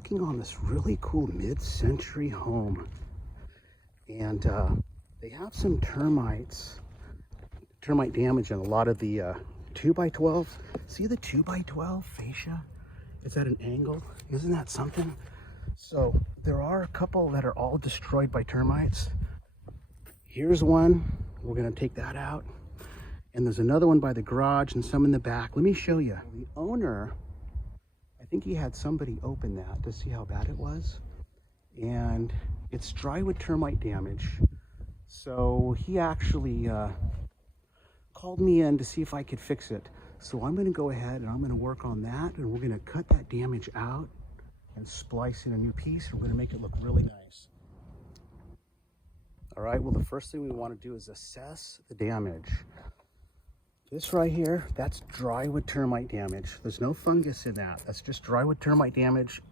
working on this really cool mid-century home, and they have some termite damage in a lot of the 2x12. See the 2x12 fascia? It's at an angle. Isn't that something? So there are a couple that are all destroyed by termites. Here's one. We're gonna take that out. And there's another one by the garage and some in the back. Let me show you. The owner, I think he had somebody open that to see how bad it was. And it's drywood termite damage. So he actually called me in to see if I could fix it. So I'm gonna go ahead and I'm gonna work on that, and we're gonna cut that damage out and splice in a new piece. And we're gonna make it look really nice. All right, well, the first thing we wanna do is assess the damage. This right here, that's drywood termite damage. There's no fungus in that. That's just drywood termite damage.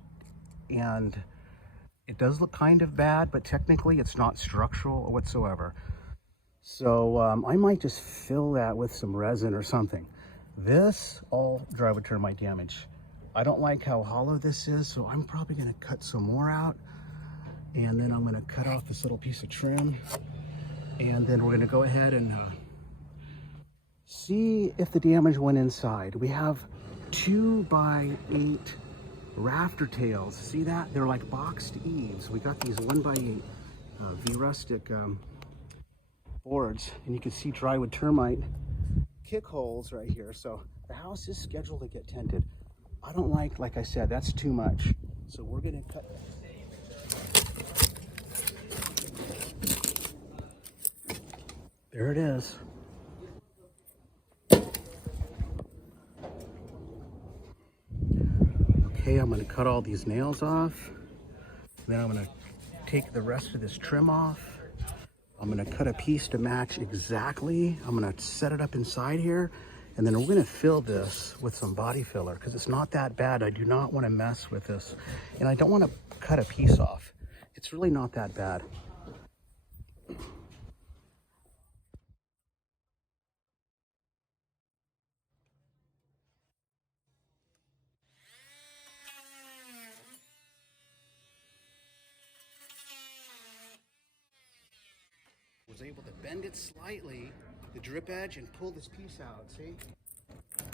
And it does look kind of bad, but technically it's not structural whatsoever. So I might just fill that with some resin or something. This, all drywood termite damage. I don't like how hollow this is, so I'm probably gonna cut some more out. And then I'm gonna cut off this little piece of trim. And then we're gonna go ahead and see if the damage went inside. We have 2x8 rafter tails. See that? They're like boxed eaves. We got these 1x8 V-rustic boards, and you can see drywood termite kick holes right here. So the house is scheduled to get tented. I don't like I said, that's too much. So we're gonna cut. There it is. Okay, I'm gonna cut all these nails off. Then I'm gonna take the rest of this trim off. I'm gonna cut a piece to match exactly. I'm gonna set it up inside here, and then we're gonna fill this with some body filler because it's not that bad. I do not wanna mess with this. And I don't wanna cut a piece off. It's really not that bad. Was able to bend it slightly, the drip edge, and pull this piece out, see?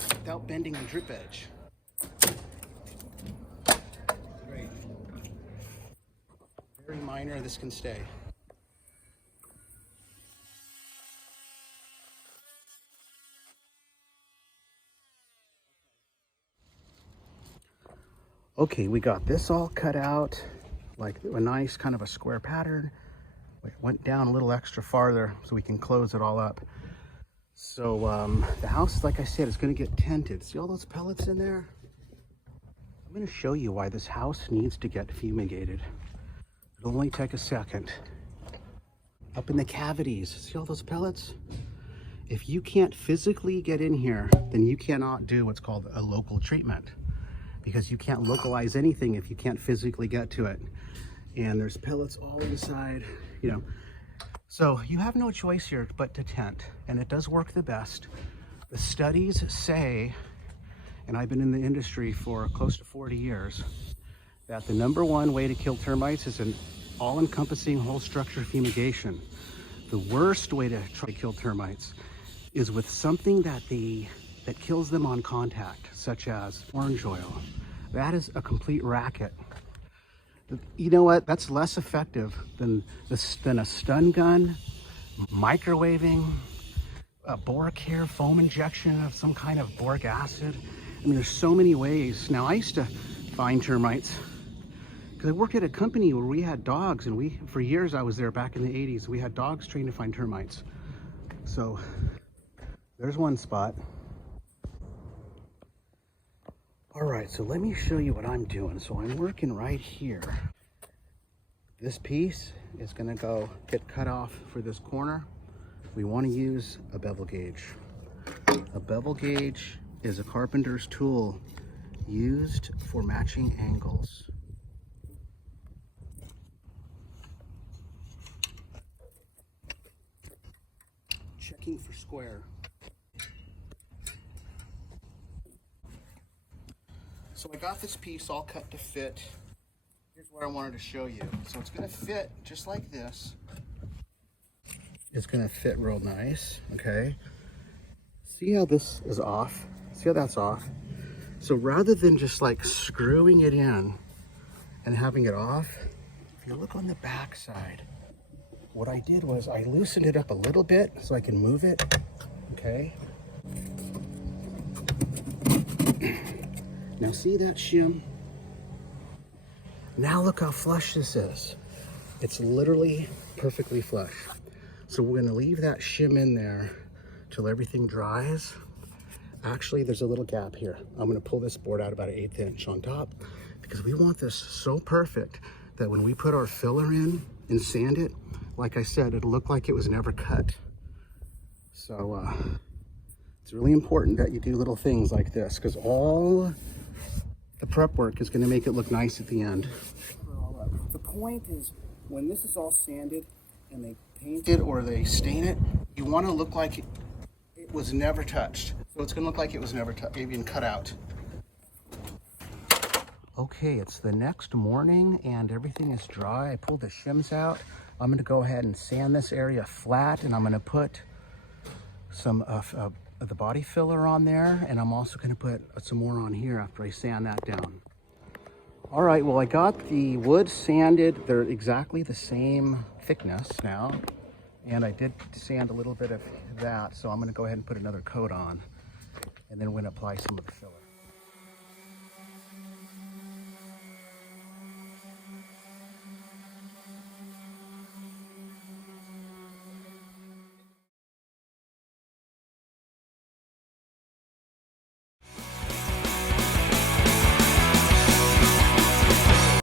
Without bending the drip edge. Great. Very minor, this can stay. Okay, we got this all cut out, like a nice kind of a square pattern. It went down a little extra farther so we can close it all up. So the house, like I said, is gonna get tented. See all those pellets in there? I'm gonna show you why this house needs to get fumigated. It'll only take a second. Up in the cavities, see all those pellets? If you can't physically get in here, then you cannot do what's called a local treatment, because you can't localize anything if you can't physically get to it. And there's pellets all inside, you know. So you have no choice here but to tent, and it does work the best. The studies say, and I've been in the industry for close to 40 years, that the #1 way to kill termites is an all-encompassing whole structure fumigation. The worst way to try to kill termites is with something that kills them on contact, such as orange oil. That is a complete racket. You know what? That's less effective than a stun gun, microwaving, a boric hair foam injection of some kind of boric acid. I mean, there's so many ways. Now, I used to find termites because I worked at a company where we had dogs, and for years I was there back in the 80s. We had dogs trained to find termites. So there's one spot. All right, so let me show you what I'm doing. So I'm working right here. This piece is gonna get cut off for this corner. We wanna use a bevel gauge. A bevel gauge is a carpenter's tool used for matching angles. Checking for square. So I got this piece all cut to fit. what I wanted to show you. So it's gonna fit just like this. It's gonna fit real nice, okay? See how this is off? See how that's off? So rather than just like screwing it in and having it off, if you look on the back side, what I did was I loosened it up a little bit so I can move it, okay? Now see that shim? Now look how flush this is. It's literally perfectly flush. So we're gonna leave that shim in there till everything dries. Actually, there's a little gap here. I'm gonna pull this board out about 1/8 inch on top because we want this so perfect that when we put our filler in and sand it, like I said, it'll look like it was never cut. So it's really important that you do little things like this because all the prep work is gonna make it look nice at the end. The point is, when this is all sanded and they paint it or they stain it, you wanna look like it was never touched. So it's gonna look like it was never even cut out. Okay, it's the next morning and everything is dry. I pulled the shims out. I'm gonna go ahead and sand this area flat, and I'm gonna put some of the body filler on there, and I'm also gonna put some more on here after I sand that down. All right, well, I got the wood sanded. They're exactly the same thickness now, and I did sand a little bit of that, so I'm gonna go ahead and put another coat on, and then we're gonna apply some of the filler.